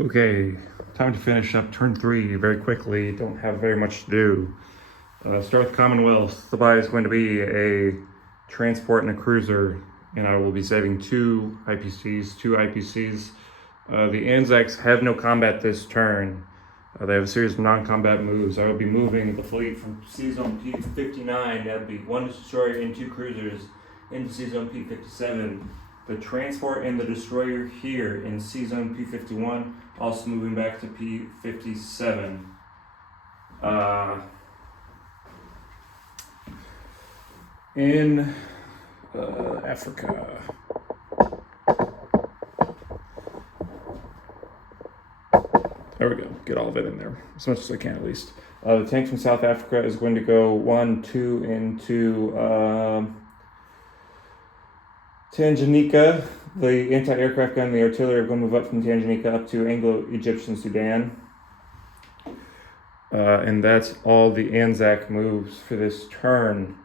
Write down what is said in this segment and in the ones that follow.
Okay, time to finish up turn 3 very quickly. Don't have very much to do. Start with Commonwealth. The buy is going to be a transport and a cruiser, and I will be saving two IPCs. The Anzacs have no combat this turn. They have a series of non-combat moves. I will be moving the fleet from C-Zone P59, that'd be one destroyer and two cruisers, into C-Zone P57. The transport and the destroyer here in C-Zone P51, also moving back to P57. In Africa. There we go, get all of it in there, as much as I can at least. The tank from South Africa is going to go 1, 2 into Tanganyika. The anti-aircraft gun and the artillery are going to move up from Tanganyika up to Anglo-Egyptian Sudan. And that's all the Anzac moves for this turn.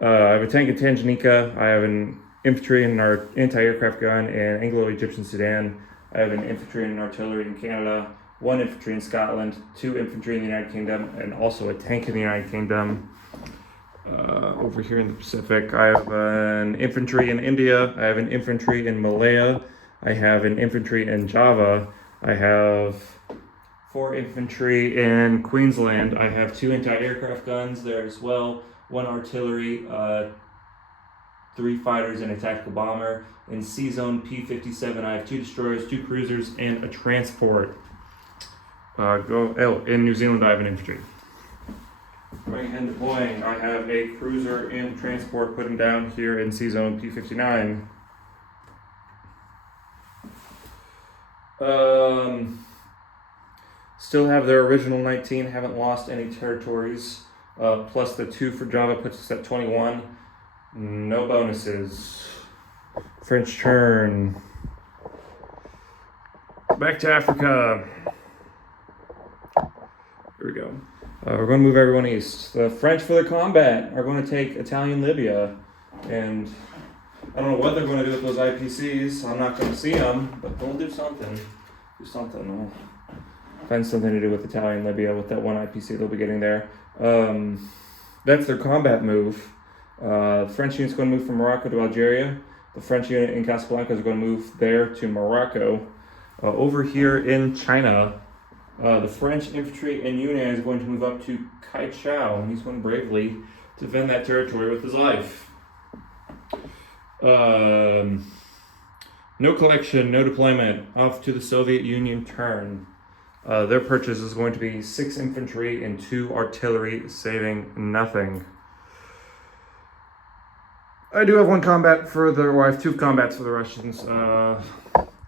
I have a tank in Tanganyika. I have an infantry and an anti-aircraft gun in Anglo-Egyptian Sudan. I have an infantry and an artillery in Canada, 1 infantry in Scotland, 2 infantry in the United Kingdom, and also a tank in the United Kingdom. Over here in the Pacific, I have an infantry in India. I have an infantry in Malaya. I have an infantry in Java. I have 4 infantry in Queensland. I have 2 anti-aircraft guns there as well, 1 artillery, 3 fighters and a tactical bomber. In C-Zone P57, I have 2 destroyers, 2 cruisers, and a transport. In New Zealand, I have an infantry. Going ahead and deploying, I have a cruiser and transport putting down here in C-Zone P59. Still have their original 19, haven't lost any territories. Plus the 2 for Java puts us at 21. No bonuses. French turn. Back to Africa. Here we go. We're going to move everyone east. The French for the combat are going to take Italian Libya. And I don't know what they're going to do with those IPCs. I'm not going to see them, but they'll do something. They'll find something to do with Italian Libya with that 1 IPC they'll be getting there. That's their combat move. The French unit's going to move from Morocco to Algeria. The French unit in Casablanca is going to move there to Morocco. Over here in China, the French infantry in Yunnan is going to move up to Kaichou, and he's going to bravely defend that territory with his life. No collection, no deployment. Off to the Soviet Union turn. Their purchase is going to be 6 infantry and 2 artillery, saving nothing. I do have 1 combat for I have 2 combats for the Russians.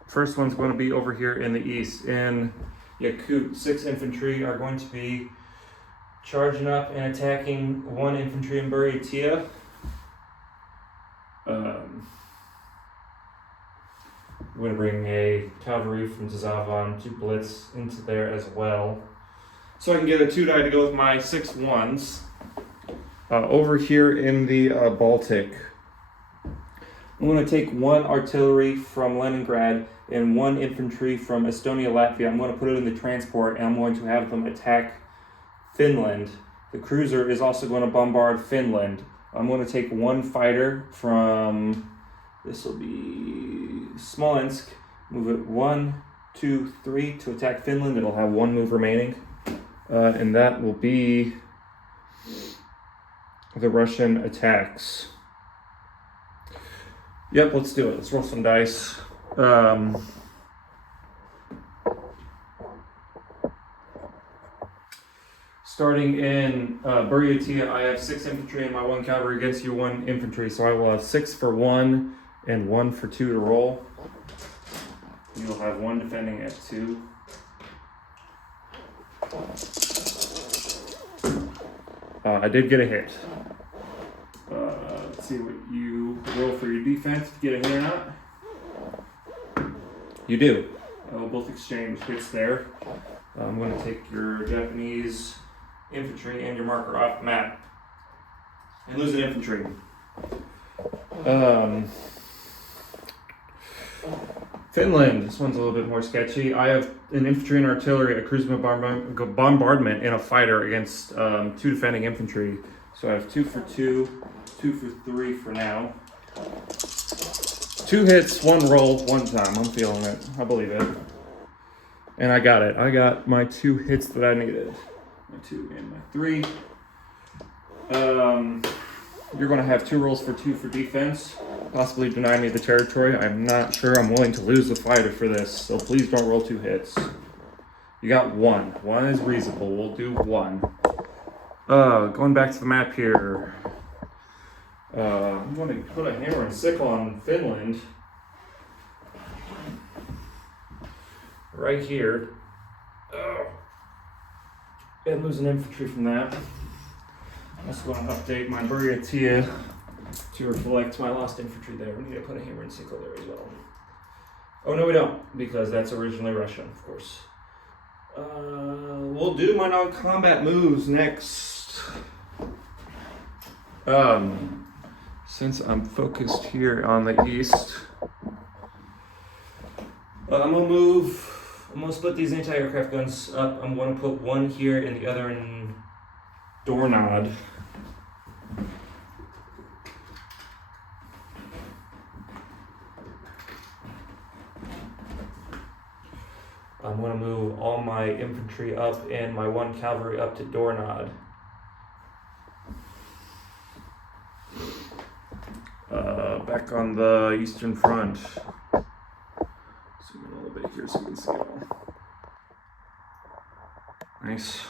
First one's going to be over here in the east. In Yakut, 6 infantry are going to be charging up and attacking 1 infantry in Buryatia. I'm going to bring a cavalry from Zavan to blitz into there as well, so I can get a 2 die to go with my 6 ones. Over here in the Baltic, I'm going to take 1 artillery from Leningrad and 1 infantry from Estonia, Latvia. I'm going to put it in the transport, and I'm going to have them attack Finland. The cruiser is also going to bombard Finland. I'm going to take 1 fighter from, this will be Smolensk, move it 1, 2, 3 to attack Finland. It'll have 1 move remaining, and that will be the Russian attacks. Yep, let's do it. Let's roll some dice. Starting in Buryatia, I have 6 infantry and my 1 cavalry against you 1 infantry, so I will have 6 for 1 and 1 for 2 to roll. You'll have 1 defending at 2. I did get a hit. Let's see what you roll for your defense to get a hit or not. You do. We'll both exchange hits there. I'm going to take your Japanese infantry and your marker off the map and lose an infantry. Finland, this one's a little bit more sketchy. I have an infantry and artillery, a cruise bombardment, and a fighter against 2 defending infantry. So I have 2 for 2, 2 for 3 for now. 2 hits, 1 roll, 1 time. I'm feeling it. I believe it. And I got it. I got my 2 hits that I needed. My 2 and my 3. You're going to have 2 rolls for 2 for defense. Possibly deny me the territory. I'm not sure I'm willing to lose the fighter for this, so please don't roll 2 hits. You got 1. 1 is reasonable. We'll do 1. Going back to the map here. I'm going to put a hammer and sickle on Finland. Right here. And lose an infantry from that. I'm also going to update my Buryatia to reflect my lost infantry there. We need to put a hammer and sickle there as well. Oh, no, we don't, because that's originally Russian, of course. We'll do my non-combat moves next. Since I'm focused here on the east, I'm gonna split these anti-aircraft guns up. I'm gonna put 1 here and the other in Dornod. I'm going to move all my infantry up and my 1 cavalry up to Dornod. Back on the eastern front. Zoom in a little bit here so you can see it all. Nice.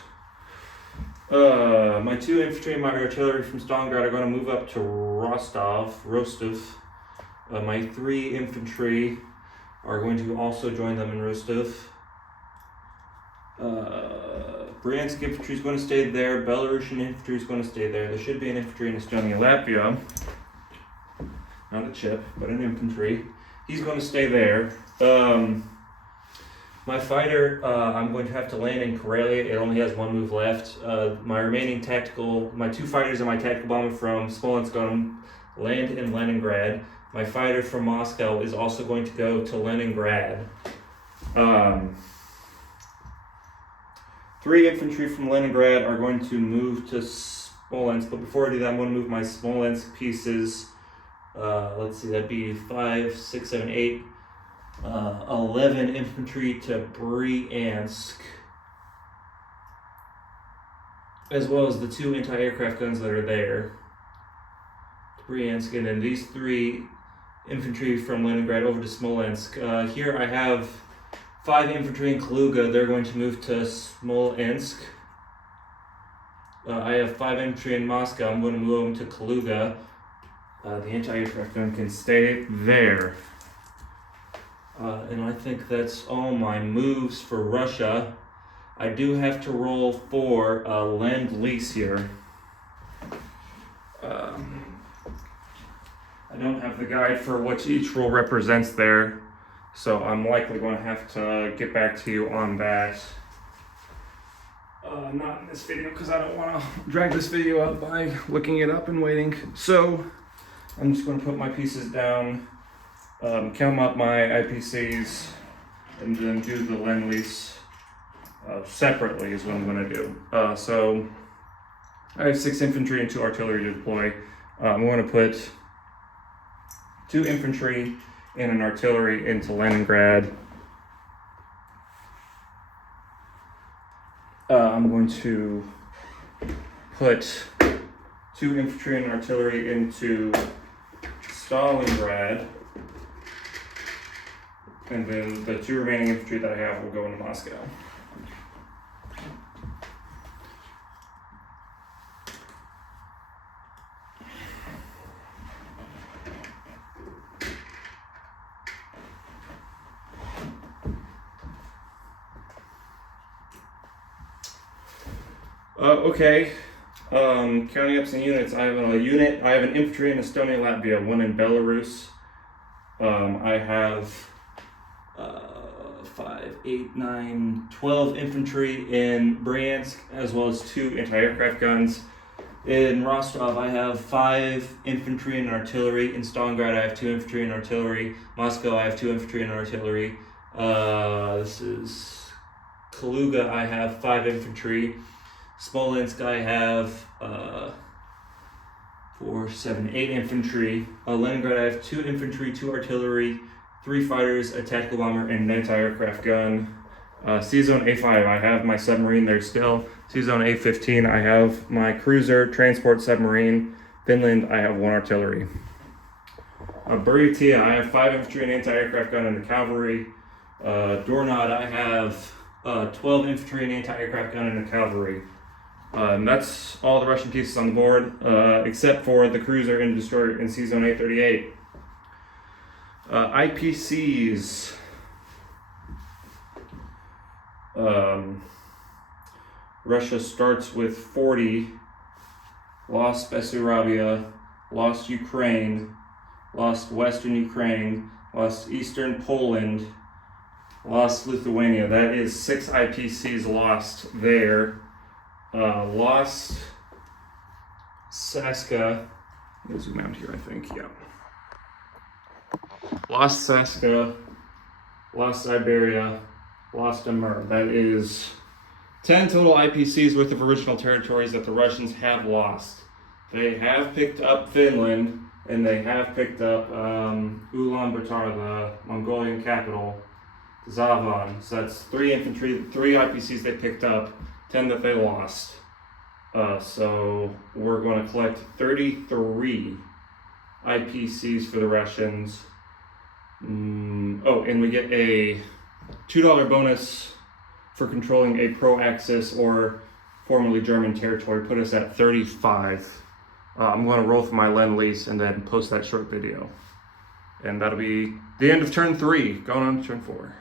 My 2 infantry and my artillery from Stalingrad are going to move up to Rostov. My 3 infantry are going to also join them in Rostov. Bryansk infantry is going to stay there. Belarusian infantry is going to stay there. There should be an infantry in Estonia, Latvia. Not a chip, but an infantry. He's going to stay there. My fighter, I'm going to have to land in Karelia. It only has 1 move left. My 2 fighters and my tactical bomber from Smolensk are going to land in Leningrad. My fighter from Moscow is also going to go to Leningrad. 3 infantry from Leningrad are going to move to Smolensk, but before I do that, I'm going to move my Smolensk pieces. Let's see, that'd be 5, 6, 7, 8, 11 infantry to Bryansk, as well as the 2 anti-aircraft guns that are there. Bryansk, and then these 3 infantry from Leningrad over to Smolensk. Here I have 5 infantry in Kaluga. They're going to move to Smolensk. I have 5 infantry in Moscow. I'm going to move them to Kaluga. The anti-aircraft gun can stay there. And I think that's all my moves for Russia. I do have to roll for Lend-Lease here. I don't have the guide for what each roll represents there, so I'm likely going to have to get back to you on that. Not in this video, because I don't want to drag this video out by looking it up and waiting. So I'm just going to put my pieces down, count up my IPCs, and then do the Lend-Lease separately is what I'm going to do. So I have 6 infantry and 2 artillery to deploy. I'm going to put 2 infantry and an artillery into Leningrad. I'm going to put 2 infantry and artillery into Stalingrad, and then the 2 remaining infantry that I have will go into Moscow. Okay. Counting up some units, I have an infantry in Estonia, Latvia, 1 in Belarus. I have 5, 8, 9, 12 infantry in Bryansk, as well as 2 anti-aircraft guns. In Rostov, I have 5 infantry and artillery. In Stalingrad, I have 2 infantry and artillery. Moscow, I have 2 infantry and artillery. This is Kaluga, I have 5 infantry. Smolensk, I have 4, 7, 8 infantry. Leningrad, I have 2 infantry, 2 artillery, 3 fighters, a tactical bomber, and an anti-aircraft gun. C-Zone A5, I have my submarine there still. C-Zone A15, I have my cruiser, transport submarine. Finland, I have 1 artillery. Buryatia, I have 5 infantry, an anti-aircraft gun, and a cavalry. Dornod, I have 12 infantry, an anti-aircraft gun, and a cavalry. And that's all the Russian pieces on the board, except for the cruiser and destroyer in C-Zone A38. IPCs. Russia starts with 40, lost Bessarabia, lost Ukraine, lost Western Ukraine, lost Eastern Poland, lost Lithuania. That is 6 IPCs lost there. Lost Saska. Let me zoom out here, I think, yeah. Lost Saska, lost Siberia, lost Amur. That is 10 total IPCs worth of original territories that the Russians have lost. They have picked up Finland, and they have picked up Ulaanbaatar, the Mongolian capital, Zavan. So that's 3 infantry, 3 IPCs they picked up, 10 that they lost. So we're going to collect 33 IPCs for the Russians. Oh, and we get a $2 bonus for controlling a pro-Axis or formerly German territory, put us at 35. I'm going to roll for my Lend-Lease and then post that short video. And that'll be the end of turn 3, going on to turn 4.